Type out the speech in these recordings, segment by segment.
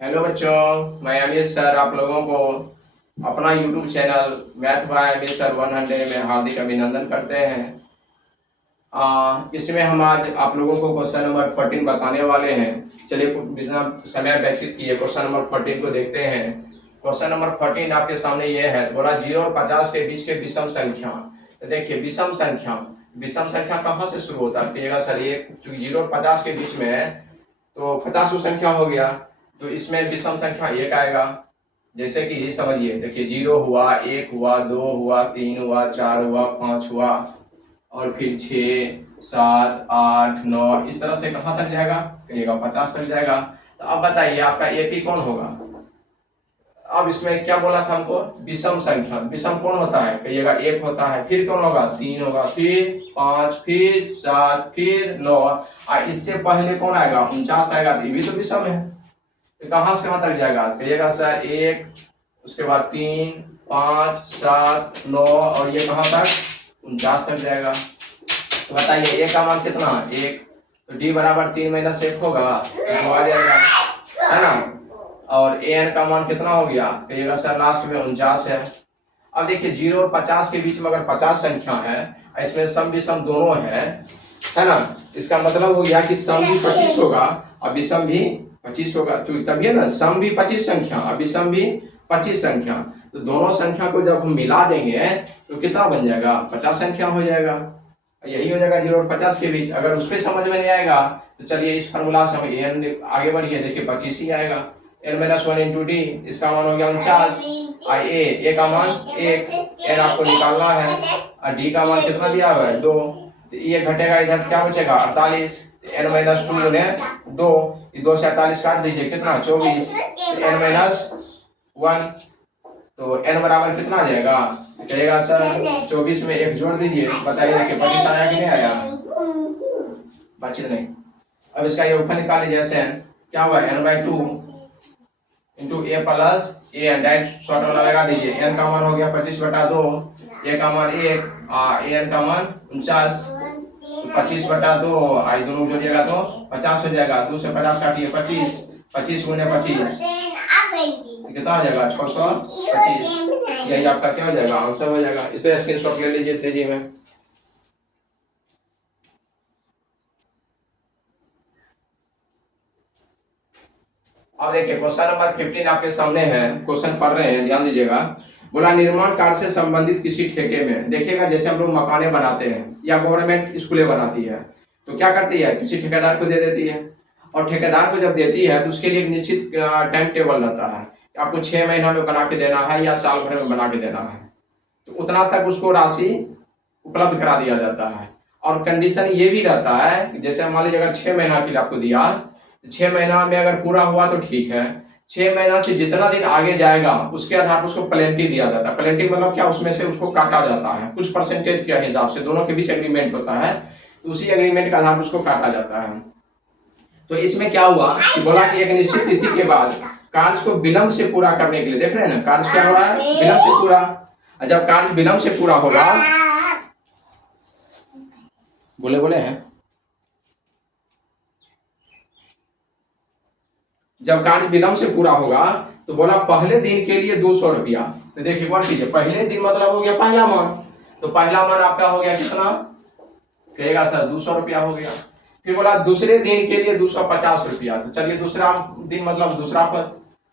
Hello बच्चों, मैं Amit sir आप लोगों को अपना YouTube channel math bye Amit sir 100 में हार्दिक अभिनंदन करते हैं। इसमें हम आज आप लोगों को क्वेश्चन नंबर 14 बताने वाले हैं। चलिए बिना समय व्यतीत किए क्वेश्चन नंबर 14 को देखते हैं। क्वेश्चन नंबर 14 आपके सामने ये है, बोला 0 और 50 के बीच के विषम संख्या। तो देखिए विषम संख्या कहाँ से शुरू होता है? कहिएगा सर ये 0 और 50 के बीच में है तो 50 संख्या हो गया, तो इसमें विषम संख्या 1 आएगा। जैसे कि समझिए, देखिए 0 हुआ, 1 हुआ, 2 हुआ, 3 हुआ, 4 हुआ, 5 हुआ और फिर 6, 7, 8, 9 इस तरह से कहाँ तक जाएगा? कहिएगा 50 तक जाएगा। तो अब बताइए आपका एपी कौन होगा? अब इसमें क्या बोला था हमको? विषम संख्या। विषम कौन होता है? कहिएगा 1 होता है। फिर कौन होगा? 3 होगा, फिर 5, फिर 7, फिर 9 और इससे पहले कौन आएगा? 49 आएगा। ये भी तो विषम है। तो कहाँ से कहाँ तक जाएगा? कहिएगा सर 1, उसके बाद 3, 5, 7, 9 और ये कहाँ तक? 49 तक जाएगा। तो बताइए ए का मान कितना? 1। तो डी बराबर 3 - 1 होगा तो आ जाएगा, है ना। और एन का मान कितना हो गया? कहिएगा सर लास्ट में 49 है। अब देखिए 0 और 50 के बीच में अगर 50 संख्या है, इसमें सम विषम दोनों है ना। इसका मतलब हो गया कि सम भी 25 होगा और विषम भी 25 होगा। तो तभी ना सम भी 25 संख्या और विषम भी 25 संख्या। तो दोनों संख्या को जब हम मिला देंगे तो कितना बन जाएगा? 50 संख्या हो जाएगा। यही हो जाएगा 0 और 50 के बीच। अगर उस पर समझ में नहीं आएगा तो चलिए इस फॉर्मूला से हम एन आगे बढ़िए। देखिए 25 ही आएगा। n - 1 इंटू डी, इसका मान हो गया 49। आई ए का मान 1, एन आपको निकालना है और डी का मान कितना दिया हुआ है? 2। तो ये घटेगा, इधर क्या बचेगा? 48। n - 2 गुने 2, 2 से 48 काट दीजिए, कितना? 24। n - 1 तो n बराबर कितना आ जाएगा? कहेगा सर 24 में 1 जोड़ दीजिए। बताइए देखिए 25 आया कि नहीं आया? 25 नहीं। अब इसका योगफल निकाल लीजिए। n क्या हुआ? n/2 इंटू ए प्लस ए, डायरेक्ट शॉर्ट वाला लगा दीजिए। n का मान हो गया 25/2, ए का मान 1, एन का मान 49। 25/2 आई दोनों जोड़िएगा तो 50 हो जाएगा। 2 से 50 काटिए, 25। 25 गुने 25 कितना हो जाएगा? 625। यही आपका क्या हो जाएगा? आंसर हो जाएगा। इसे स्क्रीनशॉट ले लीजिए तेजी में। अब देखिए क्वेश्चन नंबर 15 आपके सामने है। क्वेश्चन पढ़ रहे हैं, ध्यान दीजिएगा। बोला निर्माण कार्य से संबंधित किसी ठेके में, देखिएगा जैसे हम लोग मकाने बनाते हैं या गवर्नमेंट स्कूलें बनाती है तो क्या करती है? किसी ठेकेदार को दे देती है। और ठेकेदार को जब देती है तो उसके लिए एक निश्चित टाइम टेबल रहता है। आपको 6 महीना में बना के देना है या साल भर में बना के देना है। तो उतना तक उसको राशि उपलब्ध करा दिया जाता है। और कंडीशन ये भी रहता है, जैसे मान लीजिए अगर 6 महीना के लिए आपको दिया, 6 महीना में अगर पूरा हुआ तो ठीक है। 6 महीना से जितना दिन आगे जाएगा उसके आधार पर उसको प्लेंटी दिया जाता है। प्लेंटी मतलब क्या? उसमें से उसको काटा जाता है कुछ परसेंटेज के हिसाब से। दोनों के बीच एग्रीमेंट होता है, तो उसी एग्रीमेंट के आधार पर उसको काटा जाता है। तो इसमें क्या हुआ कि बोला कि एक निश्चित तिथि के बाद कार्य को विलंब से पूरा करने के लिए, देख रहे हैं ना, कार्य क्या हो रहा है? विलंब से पूरा। जब कार्य विलंब से पूरा होगा, बोले बोले हैं, जब कार्य विलंब से पूरा होगा तो बोला पहले दिन के लिए 200 रुपया। तो देखिए वर्ष कीजिए, पहले दिन मतलब हो गया पहला मान। तो पहला मान आपका हो गया कितना? कहेगा सर 200 रुपया हो गया। फिर बोला दूसरे दिन के लिए 250 रुपया। तो चलिए दूसरा दिन मतलब दूसरा पर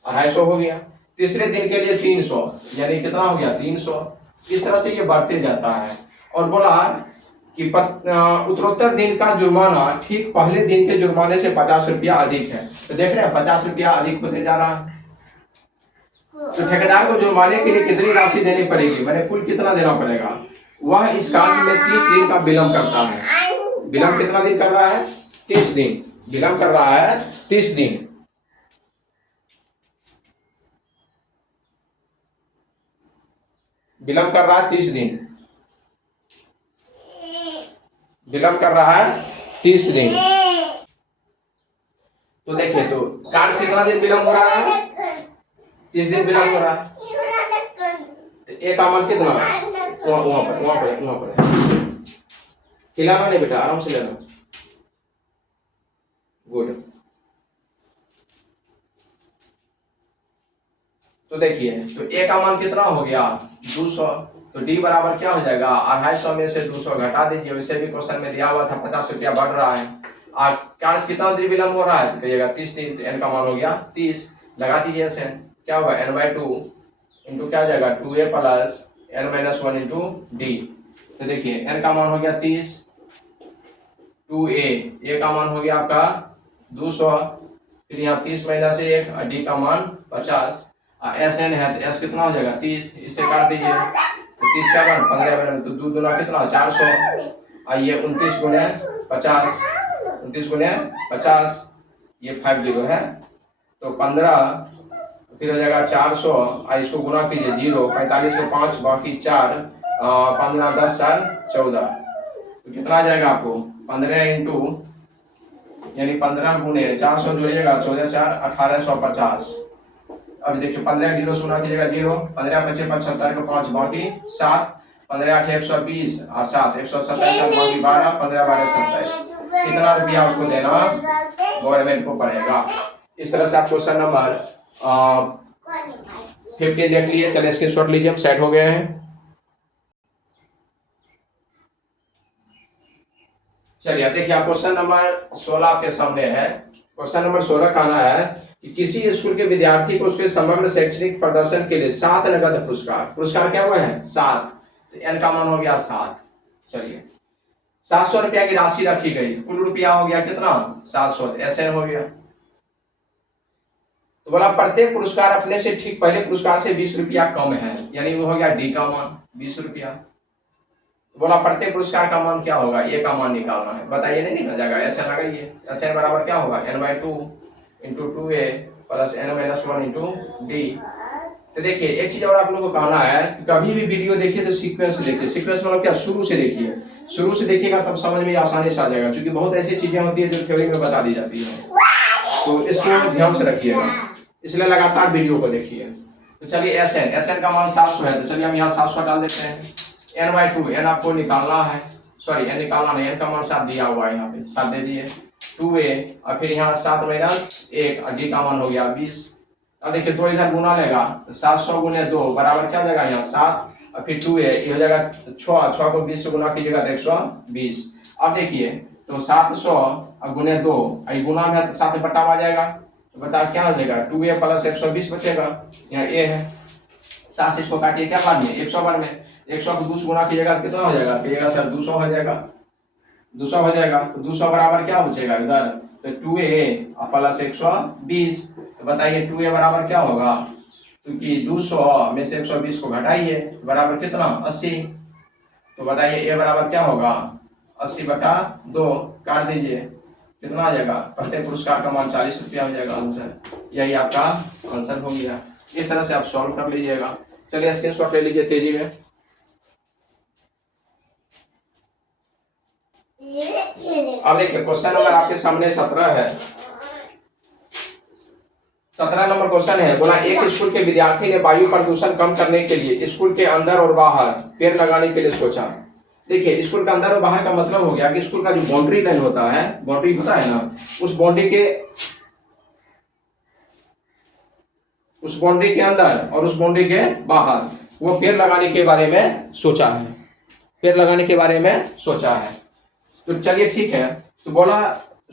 250 हो गया। तीसरे दिन के लिए 300, यानी कितना हो गया? 300। इस तरह से ये बढ़ते जाता है। और बोला कि उत्तरोत्तर दिन का जुर्माना ठीक पहले दिन के जुर्माने से 50 रुपया अधिक है। तो देख रहे हैं 50 रुपया अधिक होते जा रहा है। तो ठेकेदार को जुर्माने के लिए कितनी राशि देनी पड़ेगी? मैंने कुल कितना देना पड़ेगा? वह इस कार्य में 30 दिन का विलंब करता है। विलंब कितना दिन कर रहा है? 30 दिन विलंब कर रहा है। 30 दिन विलंब कर रहा है। 30 दिन विलंब कर रहा है। 30 दिन। तो देखिए तो कार्य कितना दिन विलंब हो रहा है? 30 दिन विलंब हो रहा है। तो एक का मान कितना? वहां पर हिलाना नहीं बेटा, आराम से लेना। गुड। तो देखिए, तो ए का मान कितना हो गया 200, तो डी बराबर क्या हो जाएगा 250 में से 200 घटा दीजिए। वैसे भी क्वेश्चन में दिया हुआ था 50 रुपया बढ़ रहा है। आज कार्य कितना देर विलम्ब हो रहा है, तो कहिएगा 30 दिन, तो एन का मान हो गया 30। लगा दीजिए ऐसे, क्या होगा n/2 इंटू क्या हो जाएगा 2a plus n-1 into D. तो देखिए n का मान हो गया 30, 2a, a का मान हो गया आपका 200, फिर यहाँ 30 माइनस 1, डी का मान 50, एस एन है तो एस कितना हो जाएगा 30, इससे काट दीजिए तो 30 क्या बन 15 बन, तो 2 दूना कितना 400, ये 29 गुणे 50, 29 गुणे 50, ये 50 है, तो 15, फिर हो जाएगा 400, इसको गुना कीजिए 0, 45 से 5 बाकी 4, 15 10 4 14, तो कितना आ जाएगा आपको 15 इंटू यानी 15 गुणे 400 जोड़िएगा 14 4 1850। अब देखिए 15 जीरो से गुना कीजिएगा 0, 15 25 75 को 5 बाकी 7, 15 8 120 और 7 127 बाकी 12, 15 12 27, कितना रुपया उसको देना गवर्नमेंट को पड़ेगा। इस तरह से आप क्वेश्चन नंबर 15 देख लिए। चलिए स्क्रीनशॉट लीजिए, हम सेट हो गए हैं। चलिए अब देखिए, आप क्वेश्चन नंबर 16 आपके सामने है। क्वेश्चन नंबर 16 कहना है कि किसी स्कूल के विद्यार्थी को उसके समग्र शैक्षणिक प्रदर्शन के लिए 7 नगद पुरस्कार क्या हुआ है 7, तो एन का मान हो गया 7। चलिए 700 रुपया की राशि रखी गई, कुल रुपया हो गया कितना 700, एस एन हो गया। तो बोला प्रत्येक पुरस्कार अपने से ठीक पहले पुरस्कार से 20 रुपया कम है, यानी वो हो गया डी का मान 20 रुपया। तो बोला प्रत्येक पुरस्कार का मान क्या होगा, ए का मान निकालना है, बताइए नहीं निकल जाएगा, ऐसे लगाइए। ऐसे बराबर क्या होगा n/2 into 2a plus n-1 into D. तो देखिए एक चीज और आप लोगों को कहना है, कभी भी वीडियो देखिए तो सीक्वेंस देखिए। सीक्वेंस मतलब क्या, शुरू से देखिए, शुरू से देखिएगा तब समझ में आसानी से आ जाएगा, क्योंकि बहुत ऐसी चीजें होती है जो थ्योरी में बता दी जाती है, तो इसको ध्यान से रखिएगा, इसलिए लगातार वीडियो को देखिए। तो चलिए एस एन का मान 700 है, तो चलिए हम यहाँ 700 डाल देते हैं। n/2 एन आपको निकालना है, सॉरी एन निकालना नहीं, एन का मान 7 दिया हुआ है, यहाँ पे 7 दे दिए, 2a और फिर यहाँ 7 माइनस 1, डी का मान हो गया 20। अब देखिए 2 इधर गुना लेगा तो 700 गुने 2 बराबर क्या हो जाएगा यहाँ 7, और फिर 2a ये हो जाएगा 6 को 20 से गुना कीजिएगा तो 120। अब देखिए तो 700 गुने 2 गुना में है तो 7 बटा आ जाएगा, तो बताओ क्या हो जाएगा 2a प्लस 120 बचेगा, यहाँ a है, 7 से इसको काटिए क्या बाद में 100 बार में, 100 को 2 से गुना कीजिएगा कितना हो जाएगा, कहिएगा सर 200 हो जाएगा, 200 हो जाएगा, तो 200 बराबर क्या बचेगा इधर, तो 2a प्लस 120, तो बताइए 2a बराबर क्या होगा, क्योंकि 200 में से 120 को घटाइए बराबर कितना 80, तो बताइए a बराबर क्या होगा 80/2, काट दीजिए कितना आ जाएगा, प्रत्येक पुरस्कार का मान 40 रुपया हो जाएगा आंसर, यही आपका आंसर हो गया। इस तरह से आप सॉल्व कर लीजिएगा। चलिए स्क्रीनशॉट ले लीजिए तेजी में। अब देखिए क्वेश्चन नंबर आपके सामने 17 है। 17 नंबर क्वेश्चन है, बोला एक स्कूल के विद्यार्थी ने वायु प्रदूषण कम करने के लिए स्कूल के अंदर और बाहर पेड़ लगाने के लिए सोचा। देखिए स्कूल का अंदर और बाहर का मतलब हो गया कि स्कूल का जो बाउंड्री लाइन होता है, बाउंड्री होता है ना, उस बाउंड्री के अंदर और उस बाउंड्री के बाहर वो पेड़ लगाने के बारे में सोचा है, पेड़ लगाने के बारे में सोचा है। तो चलिए ठीक है, तो बोला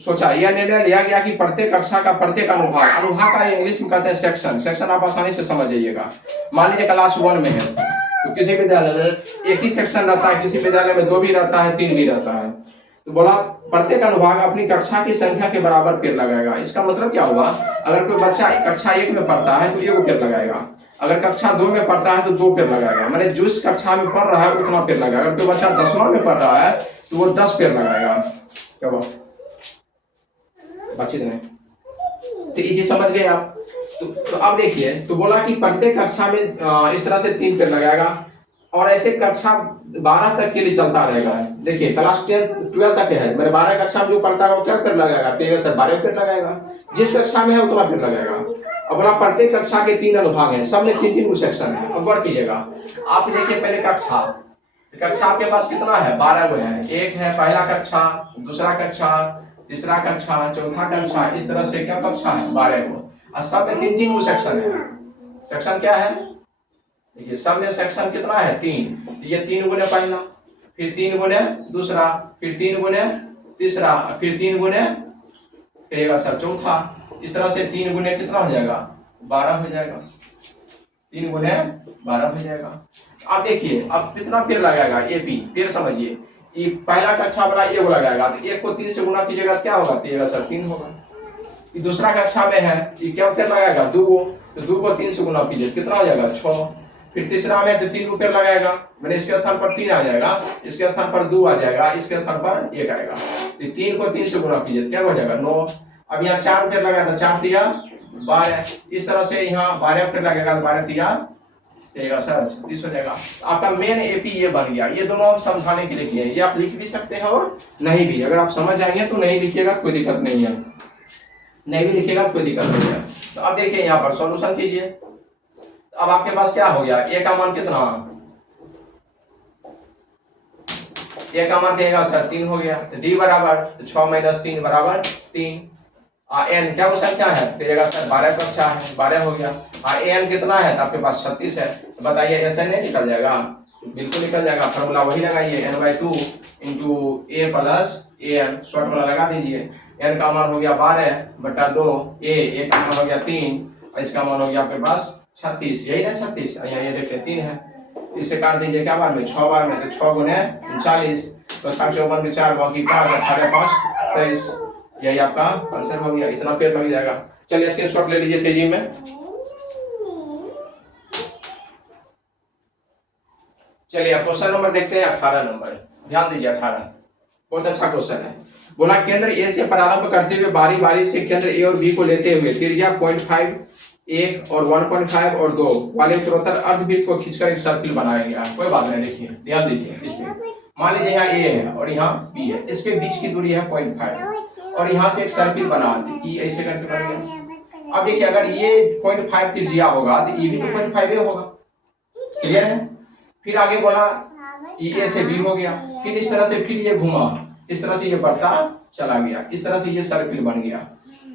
सोचा, यह निर्णय लिया गया कि प्रत्येक कक्षा का प्रत्येक अनुभाग का इंग्लिश में कहते हैं सेक्शन आप आसानी से समझ जाइएगा। मान लीजिए क्लास 1 में है तो किसी विद्यालय में एक ही सेक्शन रहता है, किसी विद्यालय में 2 भी रहता है, 3 भी रहता है। तो बोला प्रत्येक अनुभाग अपनी कक्षा की संख्या के बराबर पेड़ लगाएगा। इसका मतलब क्या हुआ, अगर कोई बच्चा कक्षा 1 में पढ़ता है तो 1 पेड़ लगाएगा, अगर कक्षा 2 में पढ़ता है तो 2 पेड़ लगाएगा, मैंने जिस कक्षा में पढ़ रहा है उतना पेड़ लगाएगा। अगर कोई बच्चा 10वां में पढ़ रहा है तो वो 10 पेड़ लगाएगा। क्या हुआ बातचीत नहीं, तो ये चीज समझ गए आप। तो अब देखिए, तो बोला कि प्रत्येक कक्षा में इस तरह से 3 पेड़ लगाएगा, और ऐसे कक्षा 12 तक के लिए चलता रहेगा। देखिए क्लास 12 तक है, मेरे 12 कक्षा में जो पढ़ता है वो क्या पेड़ लगाएगा, पेड़ सर 12 पेड़ लगाएगा, जिस कक्षा में है उतना पेड़ लगाएगा। अब बोला प्रत्येक कक्षा के 3 अनुभाग हैं, सब में 3-3 सेक्शन है। अब गौर कीजिएगा, आप देखिए पहले कक्षा आपके पास कितना है 12 गो है, एक है पहला कक्षा, दूसरा कक्षा, तीसरा कक्षा, चौथा कक्षा, इस तरह से क्या कक्षा है 12 गो, और सब में 3-3 सेक्शन है, सेक्शन क्या है, देखिए सब में सेक्शन कितना है 3, ये 3 गुने पहला, फिर 3 गुने दूसरा, फिर 3 गुने तीसरा, फिर 3 गुने कहिएगा सर चौथा। इस तरह से 3 गुने कितना हो जाएगा 12 हो जाएगा, 3 गुने 12 हो जाएगा। अब देखिए अब कितना पेड़ लगाएगा एपी, पेड़ समझिए ये पहला कक्षा वाला ये लगाएगा तो 1 को 3 से गुना कीजिएगा क्या होगा कहिएगा सर 3 होगा। ये दूसरा कक्षा में है ये क्या पेड़ लगाएगा 2 को, तो 2 को 3 से गुना कीजिए कितना हो जाएगा 6। फिर तीसरा में तो 3 को पेड़ लगाएगा, मैंने इसके स्थान पर 3 आ जाएगा, इसके स्थान पर 2 आ जाएगा, इसके स्थान पर 1 आएगा, तो 3 को 3 से गुना कीजिए क्या हो जाएगा 9। अब यहाँ 4 पेड़ लगाया था 4 तिया 12, इस तरह से यहाँ 12 पेड़ लगेगा तो 12 तिया कहिएगा सर 36 हो जाएगा। आपका मेन एपी ये बन गया। ये दोनों हम समझाने के लिए किए हैं, ये आप लिख भी सकते हैं और नहीं भी, अगर आप समझ जाएंगे तो नहीं लिखिएगा तो कोई दिक्कत नहीं है, नहीं भी लिखिएगा तो कोई दिक्कत नहीं है। तो अब देखिए यहाँ पर सॉल्यूशन कीजिए, अब आपके पास क्या हो गया ए का मान कितना, ए का मान कहेगा सर 3 हो गया, तो डी बराबर 6 - 3 बराबर 3। एन क्या क्वेश्चन क्या है कहिएगा सर 12 कक्षा है 12 हो गया। एन कितना है तो आपके पास 36 है, तो बताइए एस एन ए निकल जाएगा, बिल्कुल निकल जाएगा। फॉर्मूला वही लगाइए n/2 into A plus A N, short वाला लगा दीजिए। एन का मान हो गया 12/2, ए का मान हो गया 3 और इसका मान हो गया आपके पास 36, यही ना 36, यहाँ ये देखते 3 है, इससे काट दीजिए क्या बार में 6 बार में, तो 6 गुने 39 तो 54 के 4 बाकी 5 18 5 23, यही आपका आंसर हो गया। इतना पेड़ लग जाएगा। चलिए स्क्रीनशॉट ले लीजिए तेजी में। चलिए क्वेश्चन नंबर देखते हैं 18 नंबर, ध्यान दीजिए 18 बहुत अच्छा क्वेश्चन है। बोला केंद्र ए से प्रारंभ करते हुए बारी बारी से केंद्र ए और बी को लेते हुए त्रिज्या 0.5 1 और 1.5 और 2 वाले उत्तरोत्तर अर्धवृत्त को खींचकर एक सर्किल बनाया गया। कोई बात नहीं, देखिए ध्यान दीजिए, मान लीजिए यहाँ ए है और यहाँ बी है, इसके बीच की दूरी है 0.5 और यहाँ से एक सर्किल बना दी, ऐसे करके बन गया। अब देखिए अगर ये 0.5 त्रिज्या होगा तो ये भी तो 0.5 होगा, क्लियर है। फिर आगे बोला ए से बी हो गया, फिर इस तरह से फिर ये घुमा, इस तरह से ये बढ़ता चला गया, इस तरह से ये सर्किल बन गया,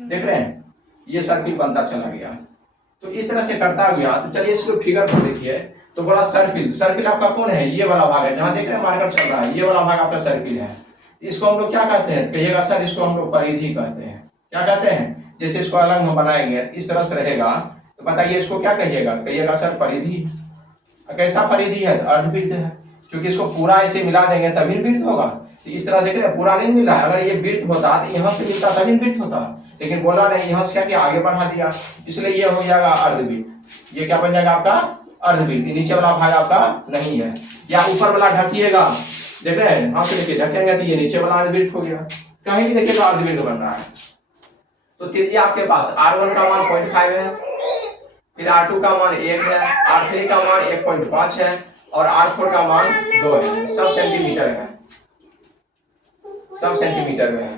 देख रहे हैं ये सर्किल बनता चला गया। तो इस तरह से करता गया। तो चलिए इसको फिगर पर देखिए, तो बोला सर्किल, सर्किल आपका कौन है ये वाला भाग है, जहां देख रहे हैं मार्कर चल रहा है, ये वाला भाग आपका सर्किल है। इसको हम लोग क्या कहते हैं कहिएगा सर, इसको हम लोग परिधि कहते हैं। क्या कहते हैं, जैसे इसको अलग हम बनाएंगे इस तरह से रहेगा, तो बताइए इसको क्या कहिएगा सर परिधि। कैसा परिधि है तो अर्धवृत्त है, क्योंकि इसको पूरा ऐसे मिला देंगे तभी वृत्त होगा। तो इस तरह देख रहे हैं पूरा नहीं मिला, अगर ये वृत्त होता तो यहाँ से मिलता तभी वृत्त होता, लेकिन बोला नहीं, यहाँ से क्या किया आगे बढ़ा दिया, इसलिए ये हो जाएगा अर्धवृत्त। ये क्या बन जाएगा आपका अर्धवृत्त, नीचे वाला भाग आपका नहीं है। या ऊपर वाला ढकिएगा, देख रहे हैं हाथ से देखिए ढकेंगे तो ये नीचे वाला अर्धवृत्त हो गया, कहीं भी देखिएगा अर्धवृत्त बन रहा है। तो त्रिज्या आपके पास R1 का मान 0.5 है, फिर R2 का मान 1 है, R3 का मान 1.5 है और R4 का मान 2 है। सब सेंटीमीटर है, सब सेंटीमीटर में है।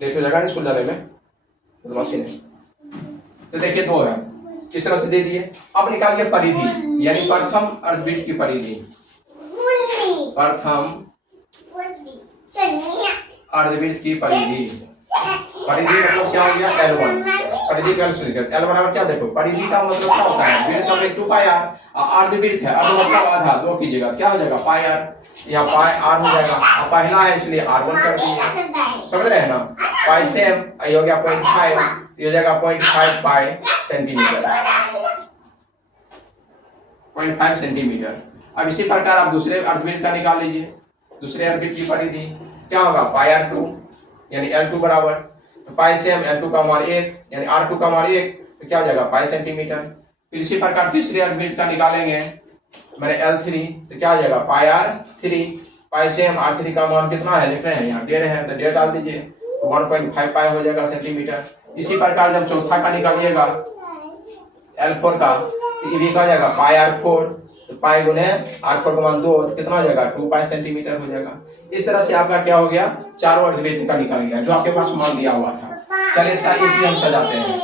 लेट हो जाएगा स्कूल जाने में मशीन है। तो देखिए 2 है, इस तरह से दे दिए। अब निकालिए परिधि, यानी प्रथम अर्धवृत्त की परिधि, प्रथम अर्धवृत्त की परिधि। परिधि मतलब क्या हो गया L1, परिधि का L बराबर क्या, देखो परिधि का मतलब क्या होता है वृत्त मतलब 2 पाई r, अर्धवृत्त है अर्ध मतलब आधा, 2 कीजिएगा क्या हो जाएगा पाई r, या पाई r हो जाएगा। पहला है इसलिए R1 कर दिए, समझ रहे हैं ना। पाई सेम ये हो गया 0.5, ये हो जाएगा 0.5 पाई सेंटीमीटर, 0.5 सेंटीमीटर। अब इसी प्रकार आप दूसरे अर्धवृत्त का निकाल लीजिए, दूसरे अर्धवृत्त की परिधि क्या होगा पाई r2 यानी L2 बराबर, तो पाई सेम L2 का मान 1 यानी R2 का मान 1, तो क्या हो जाएगा पाई सेंटीमीटर। फिर इसी प्रकार तीसरे अर्धवृत्त का निकालेंगे मैंने L3, तो क्या हो जाएगा पाई R3, पाई सेम R3 का मान कितना है देख रहे हैं यहाँ 1.5 है, तो 1.5 डाल दीजिए तो 1.5 पाई हो जाएगा सेंटीमीटर। इसी प्रकार जब चौथा का निकालिएगा L4 का, तो ये भी कहा जाएगा पाई R4, तो पाई गुने R4 का मान 2, तो कितना हो जाएगा 2 पाई सेंटीमीटर हो जाएगा। इस तरह से आपका क्या हो गया चारों अर्धवृत्त का निकाल गया जो आपके पास मान दिया हुआ था। चलिए इसका एपी हम सजाते हैं।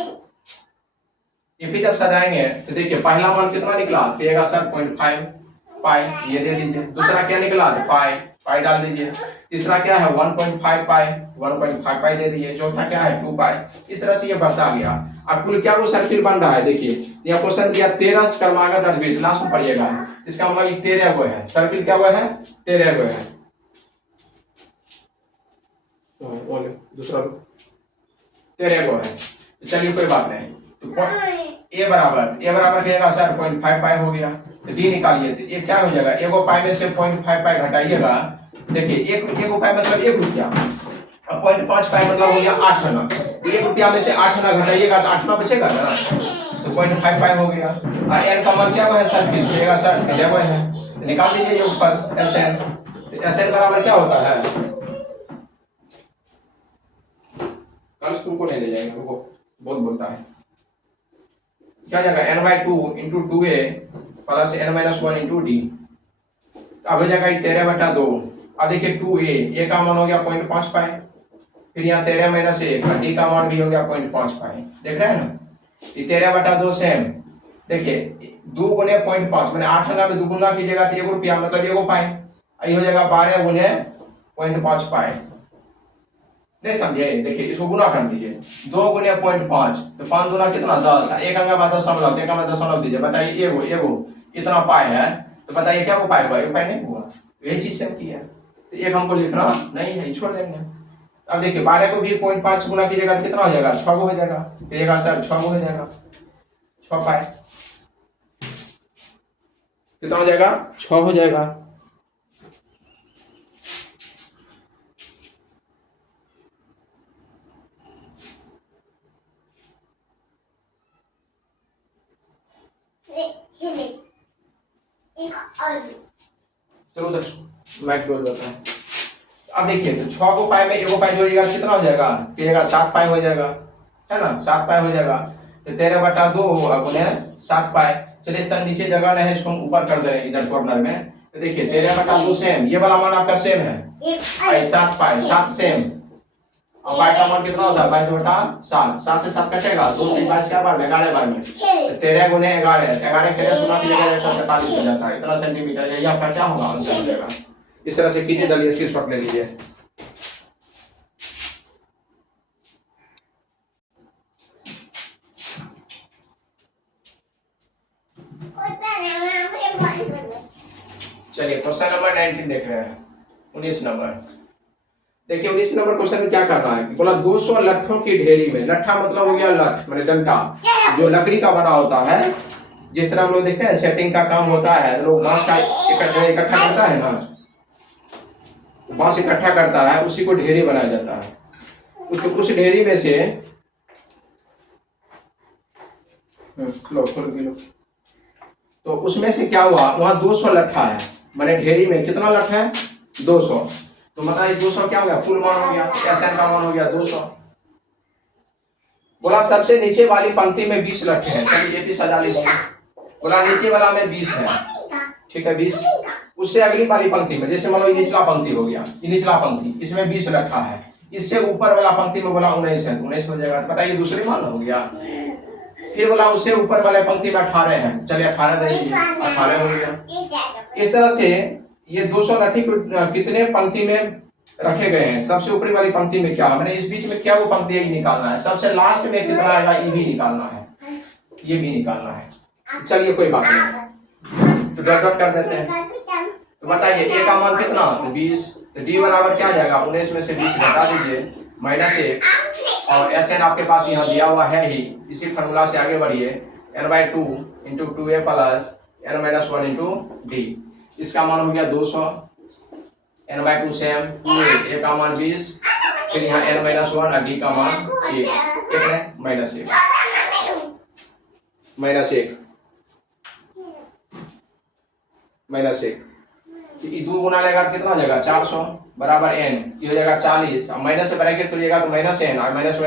एपी जब सजाएंगे तो देखिए पहला मान कितना निकला कहिएगा सर 0.5 पाई, ये दे दीजिए। दूसरा क्या निकला पाई डाल दीजिए। तीसरा क्या है 1.5 पाई, 1.5 पाई दे दीजिए। चौथा क्या है 2 पाई। इस तरह से ये बढ़ता गया। अब कुल क्या वो सर्किल बन रहा है, देखिए यह क्वेश्चन दिया 13 क्रमागत अद्वित, लास्ट में पढ़िएगा, इसका मतलब 13 गो है सर्किल, क्या हुआ है 13 गो है। दूसरा 13 गो है, चलिए कोई बात नहीं। तो ए बराबर कहेगा सर 0.55 हो गया, तो डी निकालिए, तो ये क्या हो जाएगा, एगो पाई में से 0.55 घटाइएगा, देखिए एगो पाई मतलब 1 रुपया, अब 0.55 मतलब हो गया 8 आना, 1 रुपया में से 8 आना घटाइएगा तो 8 आना बचेगा ना, तो 0.55 हो गया। और एन का मान क्या है सर, देगा सर मिले हुए है, तो निकाल दीजिए ये ऊपर एस एन, तो एस एन बराबर क्या होता है, कल स्कूल को नहीं ले जाएंगे, वो बहुत बोलता है, क्या जाएगा n/2 into 2a plus n-1 into D, अब हो जाएगा 13/2। अब देखिए 2a का मान हो गया 0.55, फिर यहाँ 13 माइनस 1, डी का मान भी हो गया 0.55, देख रहे हैं ना, ये 13/2 सेम, देखिए 2 गुने 0.5 मैंने 8 आना में 2 गुना कीजिएगा तो 1 रुपया मतलब 1 पाई, ये हो जाएगा 12 गुने 0.55, नहीं समझे, देखिए इसको गुना कर दीजिए, 2 गुने 0.5 तो 5 गुना कितना 10, एक अंक बाद दशमलव, एक अंक दशमलव दीजिए, बताइए एगो इतना पाई है, तो बताइए क्या वो पाई हुआ, एक पाई नहीं हुआ, तो यही चीज सेम की है, तो एक हमको लिखना नहीं है, छोड़ देंगे। अब देखिए 12 को भी 0.5 गुना कीजिएगा तो कितना हो जाएगा 6 हो जाएगा, कहिएगा सर 6 हो जाएगा, 6 पाई कितना हो जाएगा 6 हो जाएगा। चलो मैथ बोल देता है। अब देखिए तो 6 को पाई में एगो पाई जोड़िएगा कितना हो जाएगा, कहिएगा 7 पाई हो जाएगा, है ना 7 पाई हो जाएगा, तो 13/2 गुने 7 पाई। चलिए सर नीचे जगह नहीं है, इसको हम ऊपर कर दे रहे हैं इधर कॉर्नर में, तो देखिए 13/2 सेम, ये वाला मान आपका सेम है, 7 पाई 7 सेम, और पाई का मान कितना होता है 22/7, 7 से 7 कटेगा, 2 से 22 क्या बार में 11 बार में, 13 गुने 11, 11 13 की जगह 145 हो जाता है, इतना सेंटीमीटर, यही आपका क्या होगा आंसर हो जाएगा। इस तरह से कीजिए, चलिए स्क्रीनशॉट ले लीजिए। चलिए क्वेश्चन नंबर 19 देख रहे हैं, 19 नंबर, देखिए 19 नंबर क्वेश्चन में क्या करना है, बोला 200 लट्ठों की ढेरी में, लट्ठा मतलब हो गया लठ माने डंडा, जो लकड़ी का बना होता है, जिस तरह हम लोग देखते हैं सेटिंग का काम होता है, लोग बांस का इकट्ठा करता है ना, बांस इकट्ठा करता है, उसी को ढेरी बनाया जाता है, उस ढेरी में से लो, तो उसमें से क्या हुआ, वहां 200 लट्ठा है, माने ढेरी में कितना लट्ठा है 200, तो मतलब 200 क्या हो गया कुल मान हो गया, एसएन का मान हो गया 200। बोला सबसे नीचे वाली पंक्ति में 20 लट्ठे हैं, चलिए ये भी सजा लीजिए, बोला नीचे वाला में 20 है, ठीक है 20, उससे अगली वाली पंक्ति में, जैसे मान लो निचला पंक्ति हो गया, ये निचला पंक्ति इसमें 20 लट्ठा है, इससे ऊपर वाला पंक्ति में बोला 19 है, 19 हो जाएगा, तो बताइए दूसरे मान हो गया, फिर बोला उससे ऊपर वाले पंक्ति में 18 है, चलिए 18 दे दीजिए, 18 हो गया। इस तरह से ये 200 लट्ठी कितने पंक्ति में रखे गए हैं, सबसे ऊपरी वाली पंक्ति में क्या, मैंने इस बीच में क्या वो पंक्ति है निकालना है, सबसे लास्ट में कितना आएगा ये भी निकालना है, ये भी निकालना है। चलिए कोई बात नहीं, तो डॉट डॉट कर देते हैं, तो बताइए ए का मान कितना, तो 20, तो डी बराबर क्या आ जाएगा 19 में से 20 घटा दीजिए -1, और एस एन आपके पास यहाँ दिया हुआ है ही, इसी फार्मूला से आगे बढ़िए, n/2 into 2a plus n-1 into D, इसका मान हो गया 200, n/2 सेम, 2a का मान 20, फिर यहाँ n-1 और डी का मान 1 -1 2 गुना लेगा तो कितना हो जाएगा 400 बराबर n, ये हो जाएगा 40, अब माइनस से ब्रैकेट तोड़िएगा तो -n और माइनस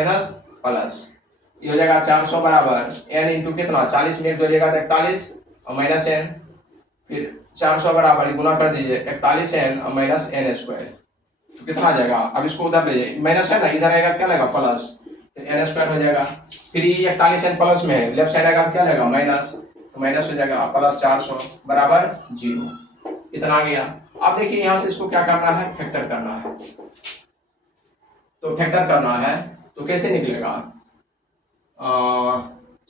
प्लस, ये हो जाएगा 400 बराबर n इंटू कितना 40 में 1 जोड़िएगा तो 41 और -n, फिर 400 बराबर गुना कर दीजिए 41n और -n², तो कितना आ जाएगा, अब इसको उधर ले जाइए, माइनस है ना इधर आएगा तो क्या लगेगा प्लस, तो n² हो जाएगा, फिर ये 41n प्लस में है, लेफ्ट साइड आएगा तो क्या लगेगा माइनस, तो माइनस हो जाएगा प्लस 400 बराबर 0, इतना आ गया। अब देखिए यहां से इसको क्या करना है, फैक्टर करना है, तो फैक्टर करना है तो कैसे निकलेगा,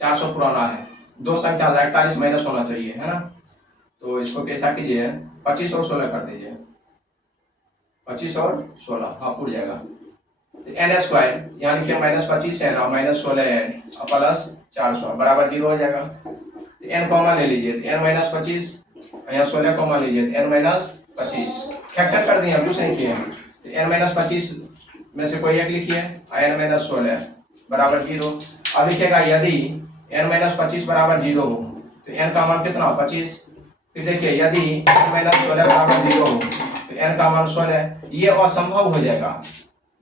400 पुराना है, दो संख्या 41 माइनस होना चाहिए, है ना। तो इसको कैसा कीजिए, 25 और 16 कर दीजिए, 25 और 16, हाँ पूरा जाएगा। एन स्क्वायर यहाँ लिखिए -25 है ना, -16 है प्लस 400 बराबर 0 हो जाएगा। तो एन कॉमन ले लीजिए, तो एन -25 यहाँ 16 कॉमन लीजिए, तो एन -25 फैक्टर कर दिए, कुछ नहीं किए। तो एन -25 में से कोई एक लिखिए, एन -16 बराबर 0। अब लिखिएगा यदि एन -25 बराबर 0 हो तो एन का मान कितना 25। फिर देखिए यदि एन -16 बराबर 0 हो तो एन का मान 16। ये असंभव हो जाएगा,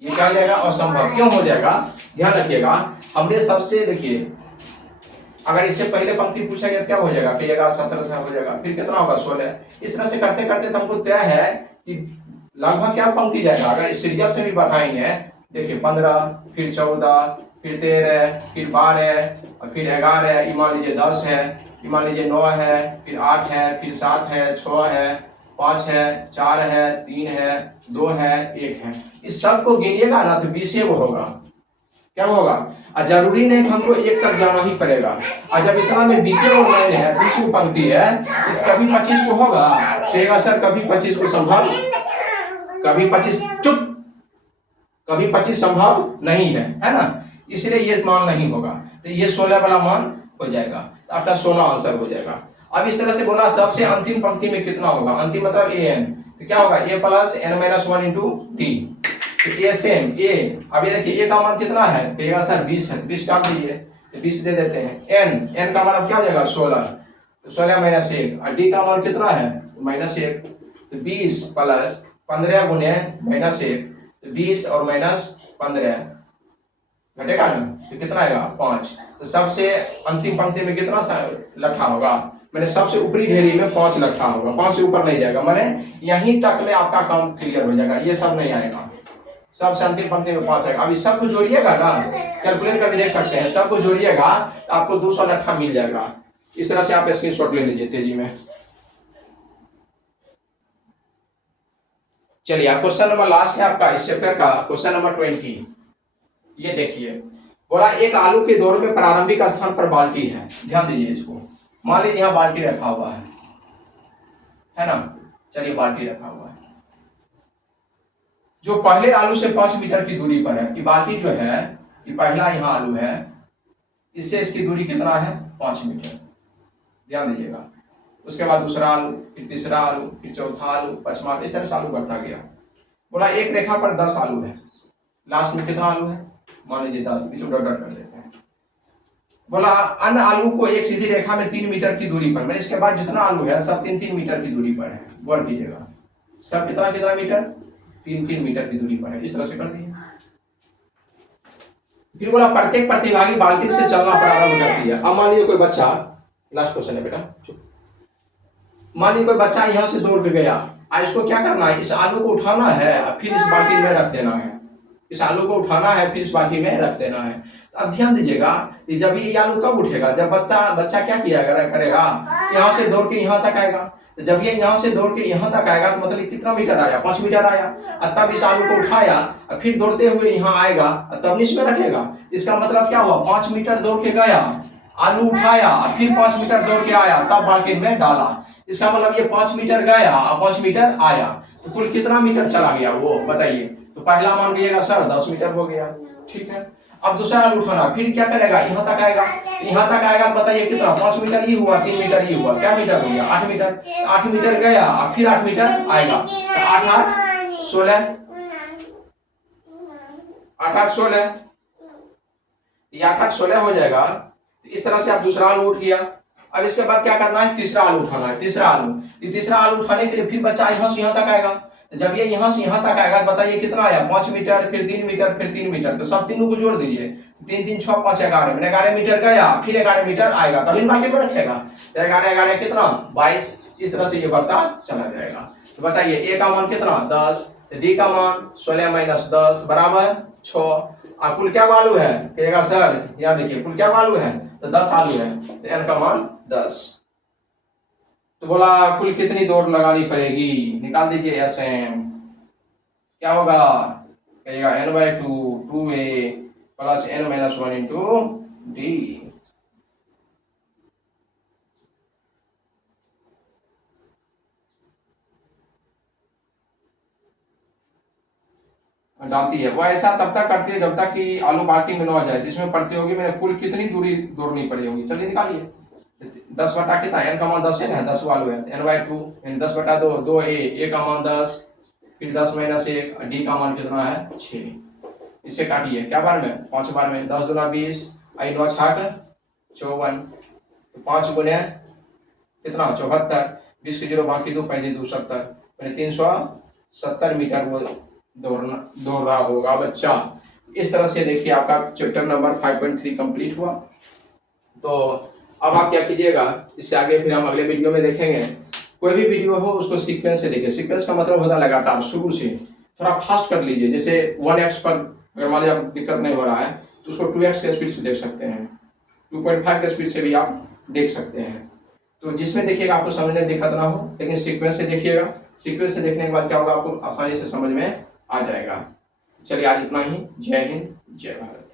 ये क्या हो जाएगा, असंभव। क्यों हो जाएगा, ध्यान रखिएगा। हमने सबसे देखिए, अगर इससे पहले पंक्ति पूछा गया तो क्या हो जाएगा, कहिएगा 17 से हो जाएगा, फिर कितना होगा 16। इस तरह से करते करते तो हमको तय है कि लगभग क्या पंक्ति जाएगा। अगर इस सीरियल से भी बढ़ाएंगे, देखिए 15, फिर 14, फिर 13, फिर 12 और फिर 11, मान लीजिए 10 है, मान लीजिए 9 है, फिर 8 है, फिर 7 है, 6 है, 5 है, 4 है, 3 है, 2 है, 1 है। इस सब को गिनिएगा ना तो 20 होगा। क्या होगा, और जरूरी नहीं कि हमको एक तक जाना ही पड़ेगा। और जब इतना में 20 और लाइन है, 20 पंक्ति है, तो कभी 25 को होगा, कहेगा सर कभी 25 को संभव, कभी 25 चुप, कभी 25 संभव नहीं है ना, इसलिए ये मान नहीं होगा। तो ये 16 वाला मान हो जाएगा, तो आपका 16 आंसर हो जाएगा। अब इस तरह से बोला सबसे अंतिम पंक्ति में कितना होगा, अंतिम मतलब ए एन, तो क्या होगा a plus n minus 1 into T. A same A, अब ये देखिए ए का मान कितना है, कहेगा सर 20 है, 20 काट दीजिए, तो 20 दे देते हैं। n का मान अब क्या हो जाएगा 16, तो 16 माइनस 1, और डी का मान कितना है -1, तो 20 प्लस 15 गुने -1, तो 20 और -15 घटेगा ना, तो कितना आएगा 5। तो सबसे अंतिम पंक्ति में कितना लट्ठा होगा, मैंने सबसे ऊपरी ढेरी में 5 लट्ठा होगा, 5 से ऊपर नहीं जाएगा, मैंने यहीं तक में आपका काम क्लियर हो जाएगा, ये सब नहीं आएगा। सबसे अंतिम पंक्ति में 5 आएगा। अभी सबको जोड़िएगा ना, कैलकुलेट करके देख सकते हैं, सबको जोड़िएगा तो आपको 200 लट्ठा मिल जाएगा। इस तरह से आप स्क्रीनशॉट ले लीजिए तेजी में। चलिए आप क्वेश्चन नंबर लास्ट है आपका इस चैप्टर का, क्वेश्चन नंबर 20। ये देखिए, बोला एक आलू के दौर में प्रारंभिक स्थान पर बाल्टी है, ध्यान दीजिए इसको। मान लीजिए यहाँ बाल्टी रखा हुआ है ना, चलिए बाल्टी रखा हुआ है जो पहले आलू से 5 मीटर की दूरी पर है। ये बाल्टी जो है, ये पहला यहाँ आलू है, इससे इसकी दूरी कितना है 5 मीटर, ध्यान दीजिएगा। उसके बाद दूसरा आलू, फिर तीसरा आलू, फिर चौथा आलू, पांचवा, इस तरह से आलू बढ़ता गया। बोला एक रेखा पर 10 आलू है, लास्ट में कितना आलू है, मान लीजिए 10, इसको डॉट डॉट कर देते हैं। बोला अन्य आलू को एक सीधी रेखा में 3 मीटर की दूरी पर, मैंने इसके बाद जितना आलू है सब 3-3 मीटर की दूरी पर है, गौर कीजिएगा, सब कितना कितना मीटर, 3-3 मीटर की दूरी पर है। इस तरह से कर दिए। फिर बोला प्रत्येक प्रतिभागी बाल्टी से चलना प्रारंभ करती है। अब मान लीजिए कोई बच्चा, लास्ट क्वेश्चन है बेटा, मान लीजिए कोई बच्चा यहाँ से दौड़ के गया, इसको क्या करना है, इस आलू को उठाना है, फिर इस बाल्टी में रख देना है, इस आलू को उठाना है, फिर इस बाल्टी में रख देना है। तो अब ध्यान दीजिएगा, जब ये आलू कब उठेगा, जब बच्चा क्या किया करेगा, यहाँ से दौड़ के यहाँ तक आएगा। तो जब ये यहाँ से दौड़ के यहाँ तक आएगा तो मतलब कितना मीटर आया, 5 मीटर आया, और तब इस आलू को उठाया, और फिर दौड़ते हुए यहाँ आएगा, और तब इसमें रखेगा। इसका मतलब क्या हुआ, 5 मीटर दौड़ के गया, आलू उठाया, फिर 5 मीटर दौड़ के आया, तब बाल्टी में डाला। इसका मतलब ये 5 मीटर गया और 5 मीटर आया, तो कुल कितना मीटर चला गया वो बताइए। तो पहला मान लीजिएगा सर 10 मीटर हो गया, ठीक है। अब दूसरा आलू उठाना, फिर क्या करेगा, यहाँ तक आएगा, यहाँ तक आएगा, बताइए कितना, 5 मीटर ही हुआ, 3 मीटर ही हुआ, क्या मीटर हो गया 8 मीटर। 8 मीटर गया, फिर 8 मीटर आएगा, तो 8 8 16, 8 8 16, 8 8 16 हो जाएगा। तो इस तरह से आप दूसरा आलू उठ गया। अब इसके बाद क्या करना है, तीसरा आलू उठाना है, तीसरा आलू। तीसरा आलू उठाने के लिए फिर बच्चा यहाँ से यहाँ तक आएगा, तो जब ये यहाँ से यहाँ तक आएगा बताइए कितना आया, 5 मीटर, फिर 3 मीटर, फिर 3 मीटर, तो सब तीनों को जोड़ दीजिए, 3 3 6 5 11, मैंने 11 मीटर गया, फिर 11 मीटर आएगा, तब इन बाल्टी में रखेगा, 11 11 कितना 22। इस तरह से ये बढ़ता चला जाएगा। तो बताइए ए का मान कितना 10, डी का मान 16 माइनस 10 बराबर 6। कुल क्या आलू है, कहेगा सर यहाँ देखिए कुल क्या आलू है, तो 10 आलू है, तो एन का मान 10। तो बोला कुल कितनी दौड़ लगानी पड़ेगी, निकाल दीजिए एस एम, क्या होगा, कहेगा n/2 2a plus n - 1 into D. डालती है। वो ऐसा तब तक करती है जब तक कि आलू बाल्टी में न आ जाए, जिसमें पड़ती होगी मैंने कुल कितनी दूरी दौड़नी पड़ी होगी। चलिए निकालिए। 10 बटा कितना, एन का मान 10 है ना, 10 आलू है, n/2 यानी 10 बटा 2, 2a, a का मान 10, फिर 10 - 1, डी का मान कितना है 6। इससे काटिए, क्या बार में, 5 बार में, 10 दूना 20, आई 9 छाक 54, तो 5 गुने कितना 74, 20 के 0 बाकी 2, 35 2 70, यानी 370 मीटर वो दौड़ रहा होगा बच्चा। इस तरह से देखिए आपका चैप्टर नंबर 5.3 कंप्लीट हुआ। तो अब आप क्या कीजिएगा, इससे आगे फिर हम अगले वीडियो में देखेंगे। कोई भी वीडियो हो उसको सीक्वेंस से देखिए। सीक्वेंस का मतलब होता है लगातार, शुरू से थोड़ा फास्ट कर लीजिए। जैसे 1x पर अगर मान लीजिए दिक्कत नहीं हो रहा है तो उसको 2x के स्पीड से देख सकते हैं, 2.5 के स्पीड से भी आप देख सकते हैं। तो जिसमें देखिएगा आपको समझने में दिक्कत ना हो, लेकिन सीक्वेंस से देखिएगा। सीक्वेंस से देखने के बाद क्या होगा, आपको आसानी से समझ में आ जाएगा। चलिए आज इतना ही। जय हिंद, जय भारत।